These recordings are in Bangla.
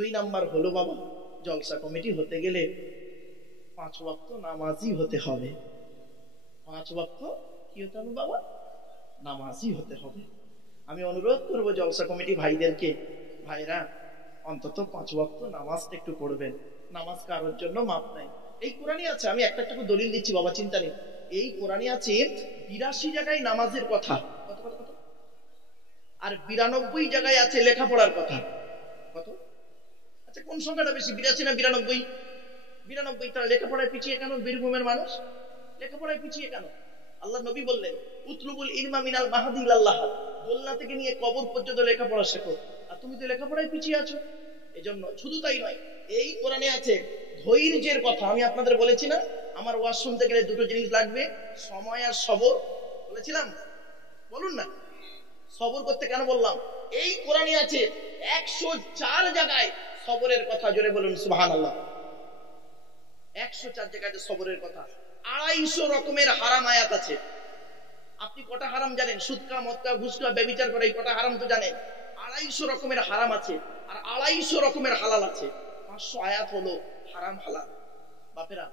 2 নাম্বার হলো বাবা, জলসা কমিটি হতে গেলে 5 ওয়াক্ত নামাজি হতে হবে। 5 ওয়াক্ত কি হতে হবে বাবা? নামাজি হতে হবে। আমি অনুরোধ করব জলসা কমিটি ভাইদেরকে, ভাইরা অন্তত 5 ওয়াক্ত নামাজটা একটু পড়বেন। নামাজ কারোর জন্য মাপ নাই। এই কোরআনই আছে, আমি একটা একটা দলিল দিচ্ছি বাবা, চিন্তা নেই। এই কোরআনই আছে 82 জায়গায় নামাজের কথা, কত কত কত, আর 92 জায়গায় আছে লেখাপড়ার কথা। কত? আচ্ছা কোন সংখ্যাটা বেশি, 82 না 92? 92। তারা লেখাপড়ায় পিছিয়ে কেন? বীরভূমের মানুষ লেখাপড়ায় পিছিয়ে কেন? আল্লাহ নবী বললেন উতলুবুল ইলমা মিনাল মাহদি ইলাল লাহাদ, দোলনা থেকে নিয়ে কবর পর্যন্ত লেখাপড়া শেখো। আর তুমি তো লেখাপড়ায় পিছিয়ে আছো। এজন্য শুধু তাই নয়, এই কোরআনে আছে ধৈর্যের কথা। আমি আপনাদের বলেছি না, আমার ওয়াজ শুনতে গেলে 2টো জিনিস লাগবে, সময় আর সবর। বলেছিলাম? বলুন না, সবর করতে কেন বললাম? এই কোরআনে আছে 104 জায়গায় সবরের কথা। জোরে বলুন সুবহানাল্লাহ। 104 জায়গায় সবরের কথা। 250 রকমের হারাম আয়াত আছে। আপনি কটা হারাম জানেন? সুদকা, মদকা, ঘুষকা, ব্যভিচার করে এই কটা হারাম তো জানেন। 250 রকমের হারাম আছে, আর 250 রকমের হালাল আছে। 500 আয়াত হলো হারাম হালাল। বাপেরা,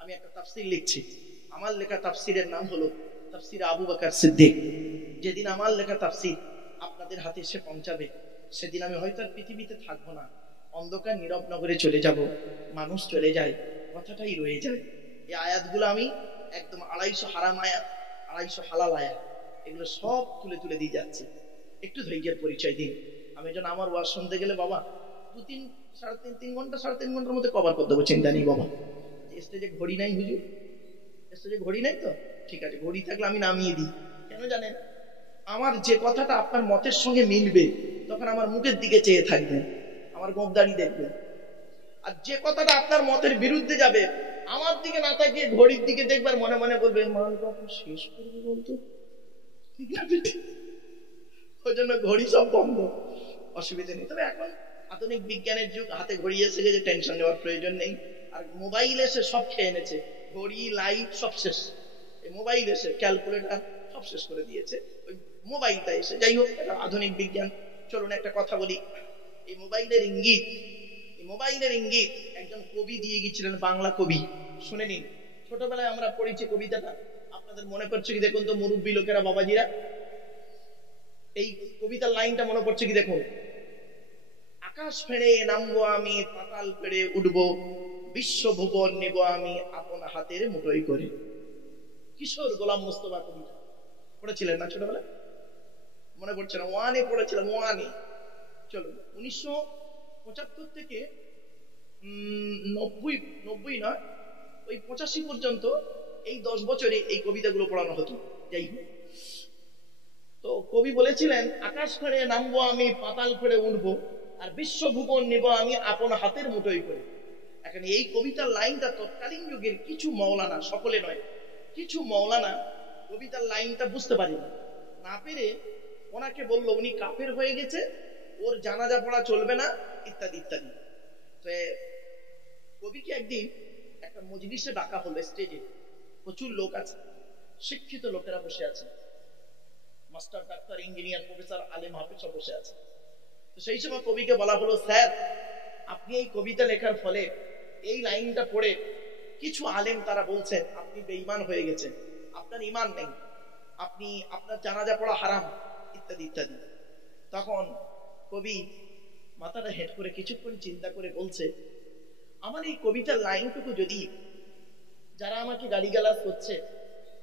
আমি একটা তাফসীর লিখছি। আমার লেখা তাফসীরের নাম হলো তাফসীর আবু বকর সিদ্দিক। যেদিন আমার লেখা তাফসীর আপনাদের হাতে এসে পৌঁছাবে, সেদিন আমি হয়তো আর পৃথিবীতে থাকবো না, অন্ধকার নীরব নগরে চলে যাব। মানুষ চলে যায়, কথাটাই রয়ে যায়। এই আয়াতগুলো আমি একদম 250 হারাম আয়াত, 250 হালাল আয়াত, এগুলো সব তুলে তুলে দিয়ে যাচ্ছি। একটু ধৈর্যের পরিচয় দিন। আমি যেন আমার ওয়াজ শুনতে গেলে বাবা 2-3 3.5 ঘন্টা 3.5 ঘন্টার মধ্যে কভার করে দেবো, চিন্তা নেই বাবা। স্টেজে ঘড়ি নাই হুজুর, স্টেজে ঘড়ি নাই তো ঠিক আছে, ঘড়ি থাকলে আমি নামিয়ে দিই। কেন জানেন? আমার যে কথাটা আপনার মতের সঙ্গে মিলবে, তখন আমার মুখের দিকে চেয়ে থাকবেন, আমার গোঁফদাড়ি দেখবেন। আর যে কথাটা আপনার মতের বিরুদ্ধে যাবে, আমার দিকে না তাকিয়ে ঘড়ির দিকে দেখবার, মনে মনে বলবে মাল কখন শেষ করবে বলতো। ওই জন্য ঘড়ি সব বন্ধ, অসুবিধা নেই। তবে এখন আধুনিক বিজ্ঞানের যুগ, হাতে ঘড়ি এসে গেছে, টেনশন নেওয়ার প্রয়োজন নেই। আর মোবাইল এসে সব খেয়ে এনেছে, ঘড়ি, লাইট সব শেষ। এই মোবাইল এসে ক্যালকুলেটর সব শেষ করে দিয়েছে, ওই মোবাইলটা এসে। যাই হোক, এটা আধুনিক বিজ্ঞান। চলুন একটা কথা বলি। এই মোবাইলের ইঙ্গিত, এই মোবাইলের ইঙ্গিত একজন কবি দিয়ে গিয়েছিলেন, বাংলা কবি। শুনে নিন, ছোটবেলায় আমরা পড়েছি কবিতাটা, আপনাদের মনে পড়ছে কি দেখুন তো মুরব্বী লোকেরা, বাবাজিরা? এই কবিতার লাইনটা মনে পড়ছে কি দেখুন। আকাশ ফেড়ে নামবো আমি, পাতাল ফেড়ে উঠবো, বিশ্ব ভুবন নেব আমি আপন হাতের মুঠোই করে। কিশোর গোলাম মোস্তফা কবিতা পড়েছিলেন না ছোটবেলা? মনে পড়ছে না? 1-এ পড়েছিলেন, 1-এ। চলো, 1975 থেকে 90 নয়, ওই 85 পর্যন্ত এই 10 বছরে এই কবিতাগুলো পড়ানো হতো। যাই হোক, তো কবি বলেছিলেন আকাশ ফেড়ে নামবো আমি, পাতাল ফেড়ে উঠবো, আর বিশ্ব ভুবন নেব আমি আপন হাতের মুঠোই করে। এখন এই কবিতার লাইনটা তৎকালীন যুগের কিছু মৌলানা, সকলে নয়, কিছু মৌলানা কবিতার লাইনটা বুঝতে পারেনি, না পেরে ওনাকে বললো উনি কাফের হয়ে গেছে, ওর জানাজা পড়া চলবে না, ইত্যাদি ইত্যাদি। তো কবিকে একদিন একটা মজলিসে ডাকা হলো, স্টেজে প্রচুর লোক আছে, শিক্ষিত লোকেরা বসে আছে, মাস্টার, ডাক্তার, ইঞ্জিনিয়ার, প্রফেসর, আলেম, হাফেজ সব বসে আছে। তো সেই সময় কবিকে বলা হলো, স্যার আপনি এই কবিতা লেখার ফলে এই লাইনটা পড়ে কিছু আলেম তারা বলছেন আপনি বেঈমান হয়ে গেছেন, আপনার ঈমান নেই, আপনি, আপনার জানাজা পড়া হারাম, ইত্যাদি ইত্যাদি। তখন কবি মাথাটা হেঁট করে কিছুক্ষণ চিন্তা করে বলছে, আমার এই কবিতার লাইনটুকু যদি যারা আমাকে গালিগালাজ করছে,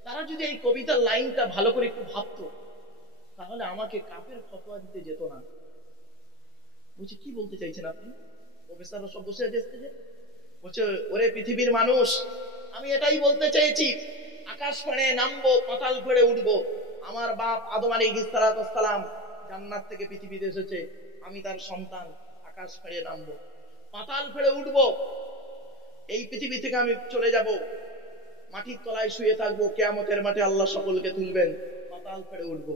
তারা যদি এই কবিতার লাইনটা ভালো করে একটু ভাবতো, তাহলে আমাকে কাফের ফতোয়া দিতে যেত না। বলছি কি বলতে চাইছেন আপনি? প্রফেসররা সব বসে আছে স্টেজে, বলছে ওরে পৃথিবীর মানুষ, আমি এটাই বলতে চেয়েছি, আকাশ ফেড়ে নামবো, পাতাল ফেড়ে উঠবো। আমার বাপ আদম আলাইহিস সালাম জান্নাত থেকে পৃথিবীতে এসেছে, আমি তার সন্তান, আকাশ ফেড়ে নামবো, পাতাল ফেড়ে উঠবো, এই পৃথিবী থেকে আমি চলে যাব, মাটির তলায় শুয়ে থাকবো, কিয়ামতের মাঠে আল্লাহ সকলকে তুলবেন, পাতাল ফেড়ে উঠবো।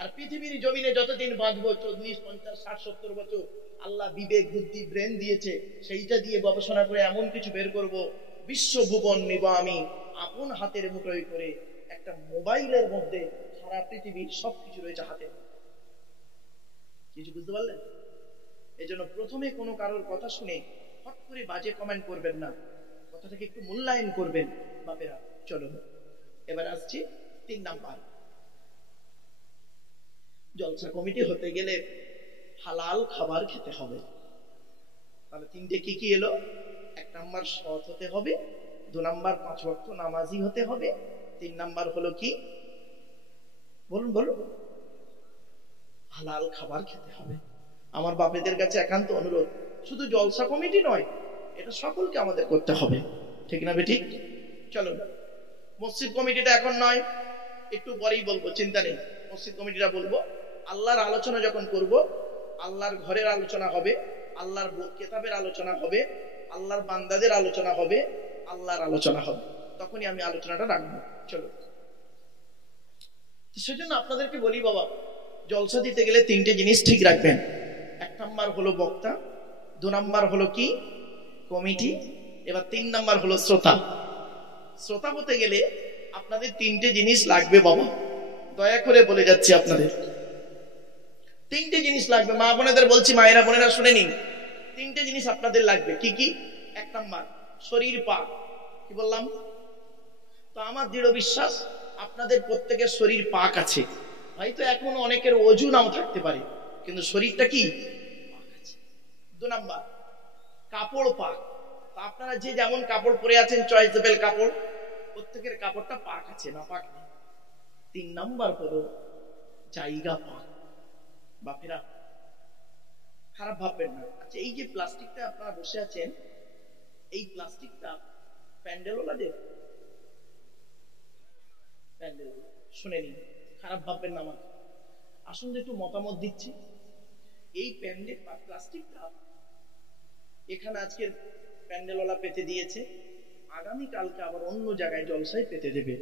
আর পৃথিবীর জমিনে যতদিন বাঁচবো, 40, 50, 60, 70 বছর, আল্লাহ বিবেক, বুদ্ধি, ব্রেন দিয়েছে, সেইটা দিয়ে গবেষণা করে এমন কিছু বের করব, বিশ্ব ভুবন নিব আমি আপন হাতের মুঠোয় করে। একটা মোবাইলের মধ্যে সারা পৃথিবীর সবকিছু রয়েছে হাতে। কিছু বুঝতে পারলেন? এজন্য প্রথমে কোনো কারোর কথা শুনে হট করে বাজে কমেন্ট করবেন না, কথাটাকে একটু মূল্যায়ন করবেন। বাপেরা চলো এবার আসছি 3 নাম্বার। জলসা কমিটি হতে গেলে হালাল খাবার খেতে হবে। তাহলে 3টে কি কি এলো? 1 নাম্বার সৎ হতে হবে, 2 নাম্বার 5 ওয়াক্ত নামাজি হতে হবে, 3 নাম্বার হলো কি? বলুন বলুন, হালাল খাবার খেতে হবে। আমার বাপেদের কাছে একান্ত অনুরোধ, শুধু জলসা কমিটি নয়, এটা সকলকে আমাদের করতে হবে, ঠিক না বেঠিক? চলো, মসজিদ কমিটিটা এখন নয়, একটু পরেই বলবো, চিন্তা নেই। মসজিদ কমিটিটা বলবো, আল্লাহর আলোচনা যখন করব, আল্লাহর ঘরের আলোচনা হবে, আল্লাহর কিতাবের আলোচনা হবে, আল্লাহর বান্দাদের আলোচনা হবে, আল্লাহর আলোচনা হবে, তখনই আমি আলোচনাটা রাখবো। চলো, সেজন্য আপনাদেরকে বলি বাবা, জলসা দিতে গেলে 3টে জিনিস ঠিক রাখবেন। 1 নাম্বার হলো বক্তা, 2 নাম্বার হলো কি? কমিটি, এবার 3 নাম্বার হলো শ্রোতা। শ্রোতা হতে গেলে আপনাদের 3টে জিনিস লাগবে বাবা, দয়া করে বলে যাচ্ছি আপনাদের 3টে জিনিস লাগবে। মা বোনেদের বলছি, মায়েরা বোনেরা শুনে নিন, 3টে জিনিস আপনাদের লাগবে। কি কি? 1 নাম্বার শরীর পাক। কি বললাম? তো আমার দৃঢ় বিশ্বাস আপনাদের প্রত্যেকের শরীর পাক আছে। হয়তো এখন অনেকের ওযু নাও থাকতে পারে, কিন্তু শরীরটা কি পাক আছে। 2 নাম্বার কাপড় পাক। তো আপনারা যে যেমন কাপড় পরে আছেন, চয়েসেবল কাপড়, প্রত্যেকের কাপড়টা পাক আছে, না পাক নেই। 3 নাম্বার হলো জায়গা পাক। বাপেরা খারাপ ভাববেন না। আচ্ছা, এই যে প্লাস্টিকটা আপনারা বসে আছেন, এই প্লাস্টিকটা প্যান্ডেলওয়ালাদের? প্যান্ডেল, শুনে নিন, খারাপ ভাববেন না আমার। আসুন একটু মতামত দিচ্ছি। এই প্যান্ডেল প্লাস্টিকটা এখানে আজকে প্যান্ডেলওয়ালা পেতে দিয়েছে, আগামীকালকে আবার অন্য জায়গায় জলসায় পেতে দেবে,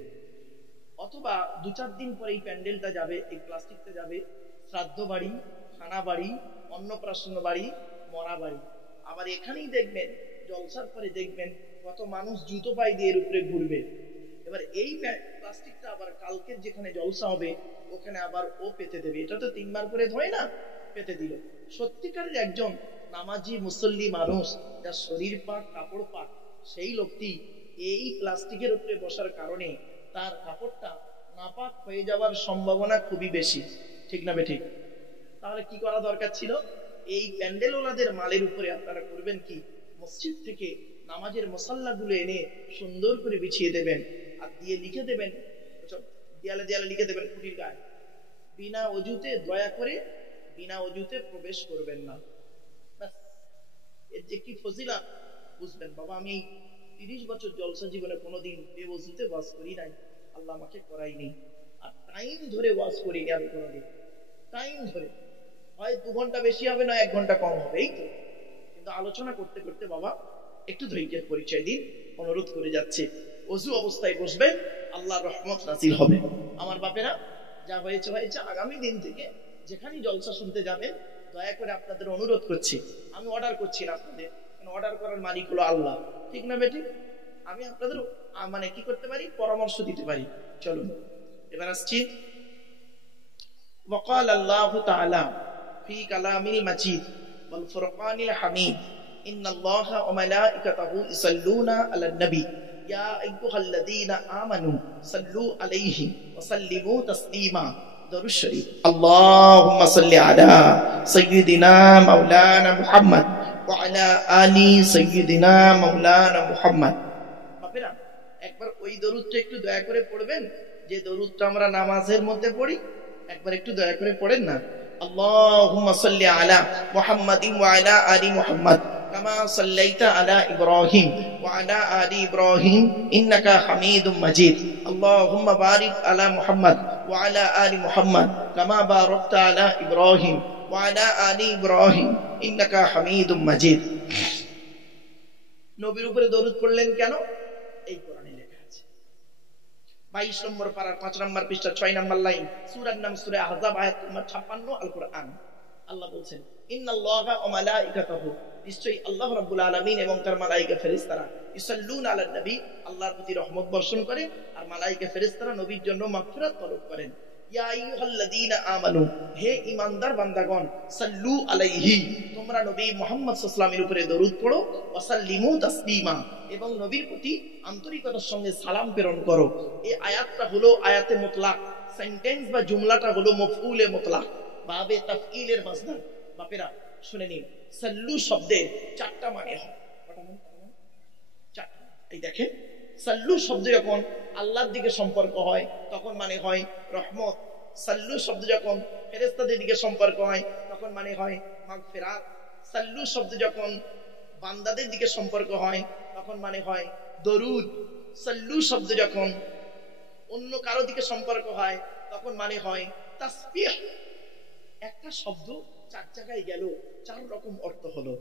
অথবা 2-4 দিন পরে এই প্যান্ডেলটা যাবে, এই প্লাস্টিকটা যাবে শ্রাদ্ধ বাড়ি, খানা বাড়ি, অন্নপ্রাশন বাড়ি, মরা বাড়ি। আবার এখানেই দেখবেন, জলসার পরে দেখবেন কত মানুষ জুতো পায়ে দিয়ে এর উপরে ঘুরবে। এবার এই প্লাস্টিকটা আবার কালকের যেখানে জলসা হবে ওখানে আবার ও পেতে দেবে। এটা তো 3 বার করে ধোয় না, পেতে দিল। সত্যিকারের একজন নামাজি মুসল্লি মানুষ, যার শরীর পাক, কাপড় পাক, সেই লোকটি এই প্লাস্টিকের উপরে বসার কারণে তার কাপড়টা নাপাক হয়ে যাওয়ার সম্ভাবনা খুবই বেশি, ঠিক না বেঠিক? তাহলে কি করা দরকার ছিল? এই প্যান্ডেলওয়ালাদের মালের উপরে আপনারা করবেন কি, মসজিদ থেকে নামাজের মুসাল্লাগুলো এনে সুন্দর করে বিছিয়ে দেবেন, আর দিয়ে লিখে দেবেন, দেয়ালে দেয়ালে লিখে দেবেন খুঁটির গায়ে, বিনা অজুতে, দয়া করে বিনা অজুতে প্রবেশ করবেন না। এর যে কি ফজিলত বুঝবেন বাবা। আমি 30 বছর জলসা জীবনে কোনোদিন বেওয়াজুতে ওয়াজ করি নাই, আল্লাহ আমাকে করাইনি। আর টাইম ধরে ওয়াজ করিনি আমি কোনোদিন, টাইম ধরে। হয় 2 ঘন্টা বেশি হবে, না 1 ঘন্টা কম হবে, এই তো। কিন্তু আলোচনা করতে করতে বাবা একটু ধৈর্যের পরিচয় দিন, অনুরোধ করে যাচ্ছে। ওযু অবস্থায় বসবেন, আল্লাহর রহমত নাযিল হবে। আমার বাপেরা, যা হয়েছে হয়েছে, আগামী দিন থেকে যেখানেই জলসা শুনতে যাবেন, দয়া করে আপনাদের অনুরোধ করছি, আমি অর্ডার করছি না আপনাদের, কারণ অর্ডার করার মালিক হলো আল্লাহ, ঠিক না বেটি? আমি আপনাদের মানে কি করতে পারি, পরামর্শ দিতে পারি। চলুন এবার আসছি। وقال الله تعالى في كلام المجيد والفرقان الحميد إن الله وملائكته يصلون على النبي يا أيها الذين آمنوا صلوا عليه وسلموا تسليما। দরুদ শরীফ। اللهم صل على سيدنا مولانا محمد وعلى آل سيدنا مولانا محمد। বাপেরা, একবার ওই দরুদটা একটু দয়া করে পড়বেন, যে দরুদটা আমরা নামাজের মধ্যে পড়ি, একবার একটু দয়া করে পড়েন না। আল্লাহুম্মা সাল্লি আলা মুহাম্মাদিন ওয়া আলা আলি মুহাম্মাদ কামা সাল্লাইতা আলা ইব্রাহিম ওয়া আলা আলি ইব্রাহিম ইন্নাকা হামিদুম মাজিদ। আল্লাহুম্মা বারিক আলা মুহাম্মাদ ওয়া আলা আলি মুহাম্মাদ কামা বারাকতা আলা ইব্রাহিম ওয়া আলা আলি ইব্রাহিম ইন্নাকা হামিদুম মাজিদ। নবীর উপরে দরুদ পড়লেন কেন? এই কোরআনে লেখা আছে। 22 নম্বর পারার 5 নম্বর পৃষ্ঠা 6 নম্বর লাইন, সূরার নাম সূরা আহজাব, আয়াত নম্বর 56, আল কোরআন। আল্লাহ বলছেন, ইন্নাল্লাহা ওয়া মালাইকাতাহু, নিশ্চয়ই আল্লাহ রাব্বুল আলামিন এবং তার মালায়েকা ফেরেশতারা, ইসাল্লুনা আলান নবী, আল্লাহর প্রতি রহমত বর্ষণ করে, আর মালায়েকা ফেরেশতারা নবীর জন্য মাগফিরাত তলব করেন। ইয়া আইয়ুহাল্লাযীনা আমানু, হে ঈমানদার বান্দাগণ, সাল্লু আলাইহি, তোমরা নবী মুহাম্মদ সাল্লাল্লাহু আলাইহি ওয়াসাল্লামের উপরে দরুদ পড়ো, ওয়া সাল্লিমু তাসলিমা, এবং নবীর প্রতি আন্তরিকতার সঙ্গে সালাম প্রেরণ করো। এই আয়াতটা হলো আয়াতে মুতলাক, সেন্টেন্স বা জুমলাটা হলো মফউলে মুতলাক, বাবে তাফঈলের মাসদার। বাপেরা শুনে নিন, সাল্লু শব্দের চারটা মানে হয়। কটা মানে? চারটা। এই দেখেন, সাল্লু শব্দ যখন আল্লাহর দিকে সম্পর্ক হয় তখন মানে হয় রহমত। সাল্লু শব্দ যখন ফেরেশতাদের দিকে সম্পর্ক হয় তখন মানে হয় মাগফিরাত। সাল্লু শব্দ যখন বান্দাদের দিকে সম্পর্ক হয় তখন মানে হয় দরুদ। সাল্লু শব্দ যখন অন্য কারো দিকে সম্পর্ক হয় তখন মানে হয় তাসবিহ। একটা শব্দ চার জায়গায় গেল, চার রকম অর্থ হলো।